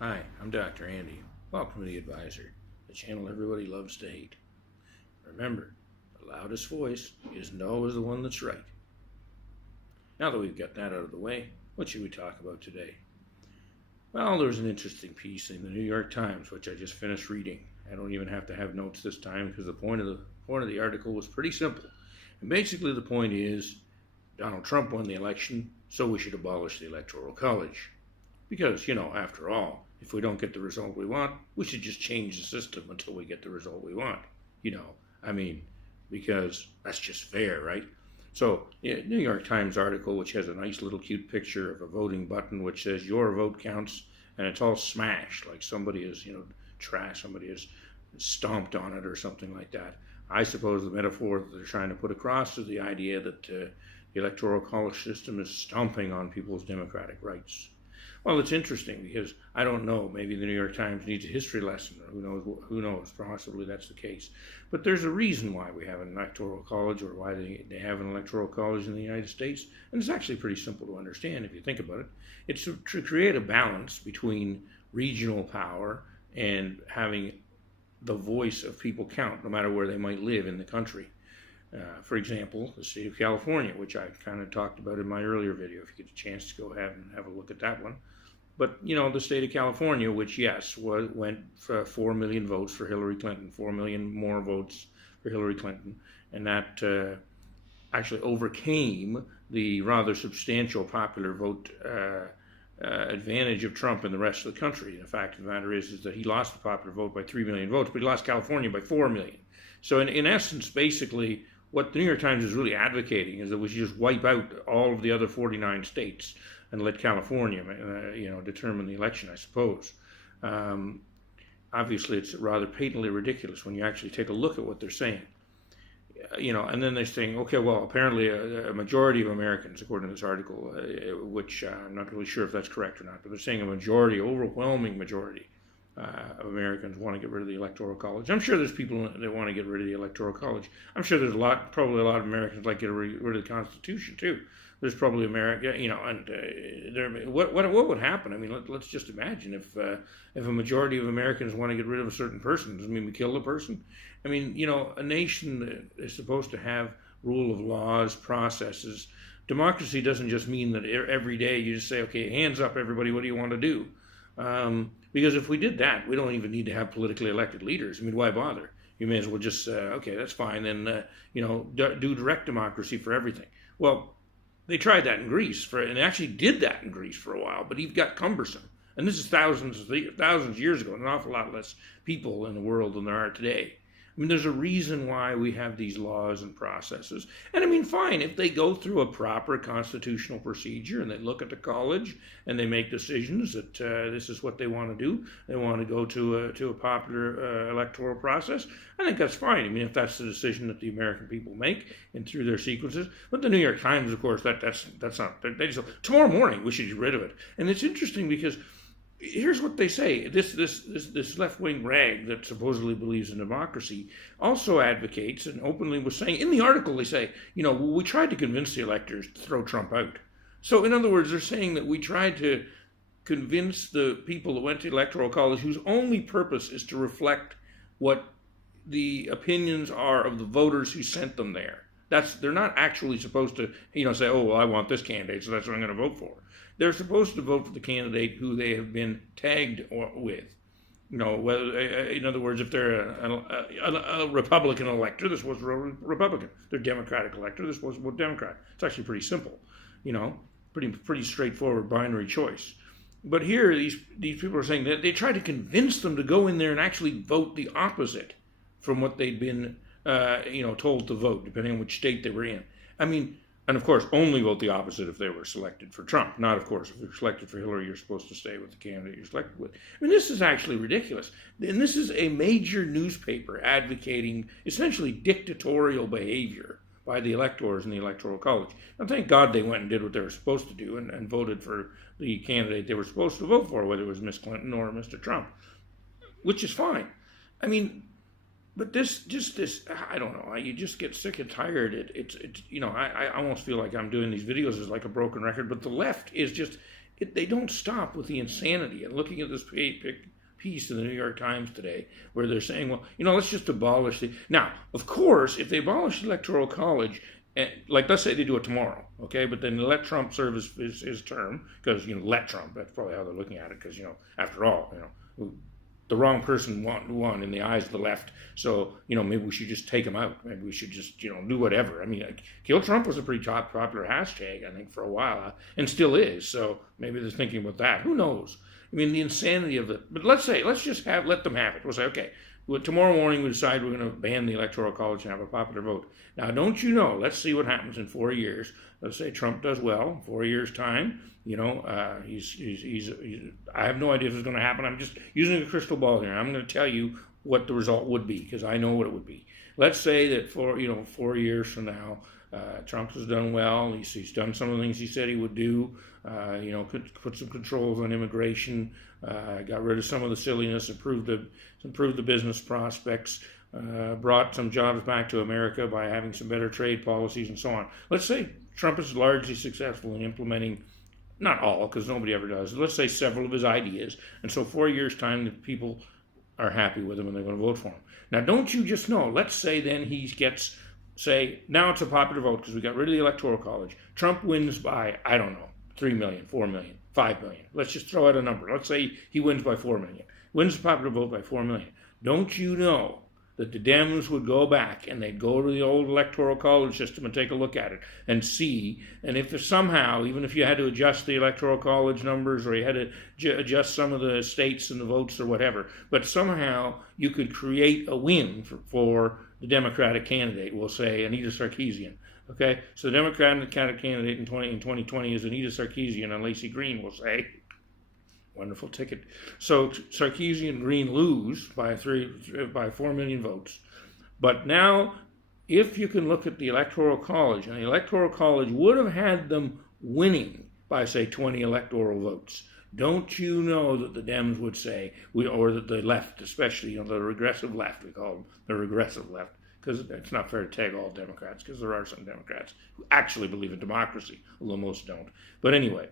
Hi, I'm Dr. Andy. Welcome to The Advisor, the channel everybody loves to hate. Remember, the loudest voice is no is the one that's right. Now that we've got that out of the way, what should we talk about today? Well, there was an interesting piece in the New York Times, which I just finished reading. I don't even have to have notes this time because the point of the article was pretty simple. And basically the point is Donald Trump won the election, so we should abolish the Electoral College. Because, after all, if we don't get the result we want, we should just change the system until we get the result we want. Because that's just fair, right? So, New York Times article, which has a nice little cute picture of a voting button which says your vote counts, and it's all smashed, like somebody has, somebody has stomped on it or something like that. I suppose the metaphor that they're trying to put across is the idea that the Electoral College system is stomping on people's democratic rights. Well, it's interesting because I don't know. Maybe the New York Times needs a history lesson, or who knows? Possibly that's the case. But there's a reason why we have an electoral college, or why they have an electoral college in the United States, and it's actually pretty simple to understand if you think about it. It's to create a balance between regional power and having the voice of people count, no matter where they might live in the country. For example, the state of California, which I kind of talked about in my earlier video, if you get a chance to go ahead and have a look at that one. But, the state of California, which, yes, went for 4 million votes for Hillary Clinton, 4 million more votes for Hillary Clinton, and that actually overcame the rather substantial popular vote advantage of Trump in the rest of the country. The fact of the matter is that he lost the popular vote by 3 million votes, but he lost California by 4 million. So in essence, basically, what the New York Times is really advocating is that we should just wipe out all of the other 49 states and let California, determine the election, I suppose. Obviously, it's rather patently ridiculous when you actually take a look at what they're saying. And then they're saying, okay, well, apparently a majority of Americans, according to this article, which I'm not really sure if that's correct or not, but they're saying a majority, overwhelming majority of Americans want to get rid of the Electoral College. I'm sure there's people that want to get rid of the Electoral College. I'm sure there's probably a lot of Americans like to get rid of the Constitution too. There's probably what would happen? I mean, let's just imagine if a majority of Americans want to get rid of a certain person. Does it mean we kill the person? I mean, a nation that is supposed to have rule of laws, processes. Democracy doesn't just mean that every day you just say, okay, hands up, everybody, what do you want to do? Because if we did that, we don't even need to have politically elected leaders. I mean, why bother? You may as well just, okay, that's fine, then, do direct democracy for everything. Well, they tried that in Greece, and they actually did that in Greece for a while, but it got cumbersome. And this is thousands of years ago, an awful lot less people in the world than there are today. I mean, there's a reason why we have these laws and processes. And I mean, fine, if they go through a proper constitutional procedure and they look at the college and they make decisions that this is what they want to do, they want to go to a popular electoral process, I think that's fine. I mean, if that's the decision that the American people make and through their sequences. But the New York Times, of course, that's not. They just tomorrow morning we should get rid of it. And it's interesting because here's what they say. This left-wing rag that supposedly believes in democracy also advocates and openly was saying, in the article they say, we tried to convince the electors to throw Trump out. So in other words, they're saying that we tried to convince the people that went to the Electoral College whose only purpose is to reflect what the opinions are of the voters who sent them there. They're not actually supposed to, say, oh, well, I want this candidate, so that's what I'm going to vote for. They're supposed to vote for the candidate who they have been tagged with. Whether, in other words, if they're a Republican elector, they're supposed to vote Republican. They're Democratic elector, they're supposed to vote Democrat. It's actually pretty simple, pretty straightforward binary choice. But here, these people are saying that they try to convince them to go in there and actually vote the opposite from what they'd been told to vote, depending on which state they were in. I mean, and of course, only vote the opposite if they were selected for Trump. Not, of course, if you're selected for Hillary, you're supposed to stay with the candidate you're selected with. I mean, this is actually ridiculous. And this is a major newspaper advocating essentially dictatorial behavior by the electors in the Electoral College. And thank God they went and did what they were supposed to do and voted for the candidate they were supposed to vote for, whether it was Miss Clinton or Mr. Trump, which is fine. I mean, but this, I don't know. You just get sick and tired. I almost feel like I'm doing these videos as like a broken record. But the left is just they don't stop with the insanity. And looking at this piece in the New York Times today, where they're saying, well, let's just abolish the. Now, of course, if they abolish the Electoral College, like let's say they do it tomorrow, okay, but then let Trump serve his term, because let Trump. That's probably how they're looking at it, because after all, the wrong person won in the eyes of the left. So maybe we should just take him out. Maybe we should just do whatever. I mean, kill Trump was a pretty popular hashtag, I think, for a while, and still is. So maybe they're thinking about that. Who knows? I mean, the insanity of it. But let's just let them have it. We'll say, okay, tomorrow morning we decide we're going to ban the Electoral College and have a popular vote. Now, don't you know? Let's see what happens in 4 years. Let's say Trump does well. 4 years time, he's. I have no idea if it's going to happen. I'm just using a crystal ball here. I'm going to tell you what the result would be, because I know what it would be. Let's say that 4 years from now, Trump has done well. He's done some of the things he said he would do. Could put some controls on immigration, got rid of some of the silliness, improved the business prospects, brought some jobs back to America by having some better trade policies and so on. Let's say Trump is largely successful in implementing, not all, because nobody ever does, let's say several of his ideas. And so 4 years' time, the people are happy with him and they're going to vote for him. Now, don't you just know, let's say then he gets, say, now it's a popular vote because we got rid of the Electoral College. Trump wins by, I don't know, 3 million, 4 million, 5 million. Let's just throw out a number. Let's say he wins by 4 million. Wins the popular vote by 4 million. Don't you know that the Dems would go back and they'd go to the old Electoral College system and take a look at it and see, and if somehow, even if you had to adjust the Electoral College numbers or you had to adjust some of the states and the votes or whatever, but somehow you could create a win for the Democratic candidate, we'll say Anita Sarkeesian. Okay, so the Democratic candidate in 2020 is Anita Sarkeesian and Lacey Green, we'll say. Wonderful ticket. So Sarkeesian and Green lose by 4 million votes. But now, if you can look at the Electoral College, and the Electoral College would have had them winning by, say, 20 electoral votes, don't you know that the Dems would say, or that the left, especially, the regressive left, we call them the regressive left, because it's not fair to tag all Democrats, because there are some Democrats who actually believe in democracy, although most don't. But anyway,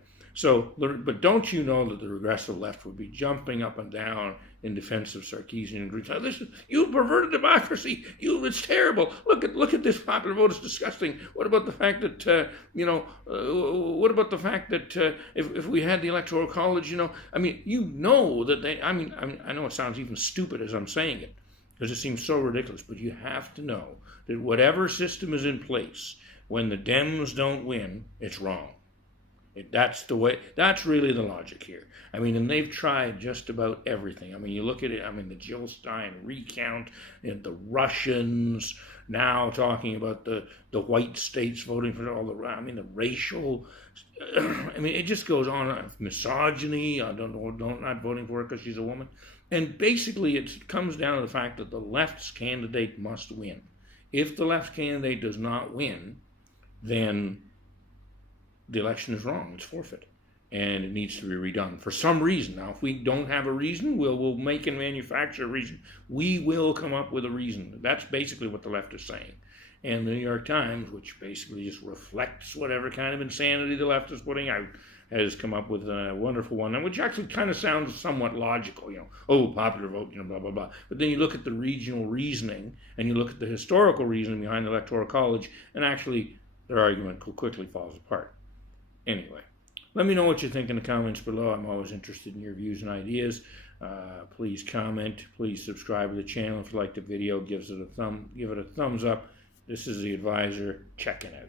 but don't you know that the regressive left would be jumping up and down in defense of Sarkeesian and Green? Listen, you perverted democracy. It's terrible. Look at this popular vote. It's disgusting. What about the fact that what about the fact that if we had the Electoral College, that they. I know it sounds even stupid as I'm saying it, because it seems so ridiculous. But you have to know that whatever system is in place, when the Dems don't win, it's wrong. That's the way. That's really the logic here. And they've tried just about everything. You look at it. The Jill Stein recount, and the Russians now talking about the white states voting for all the racial. It just goes on. Misogyny. Not voting for her because she's a woman. And basically, it comes down to the fact that the left's candidate must win. If the left candidate does not win, then the election is wrong. It's forfeit, and it needs to be redone for some reason. Now, if we don't have a reason, we'll make and manufacture a reason. We will come up with a reason. That's basically what the left is saying. And the New York Times, which basically just reflects whatever kind of insanity the left is putting out, has come up with a wonderful one, which actually kind of sounds somewhat logical. Popular vote, blah, blah, blah. But then you look at the regional reasoning, and you look at the historical reasoning behind the Electoral College, and actually their argument quickly falls apart. Anyway, let me know what you think in the comments below. I'm always interested in your views and ideas. Please comment. Please subscribe to the channel. If you like the video, give it a thumbs up. This is The Advisor checking out.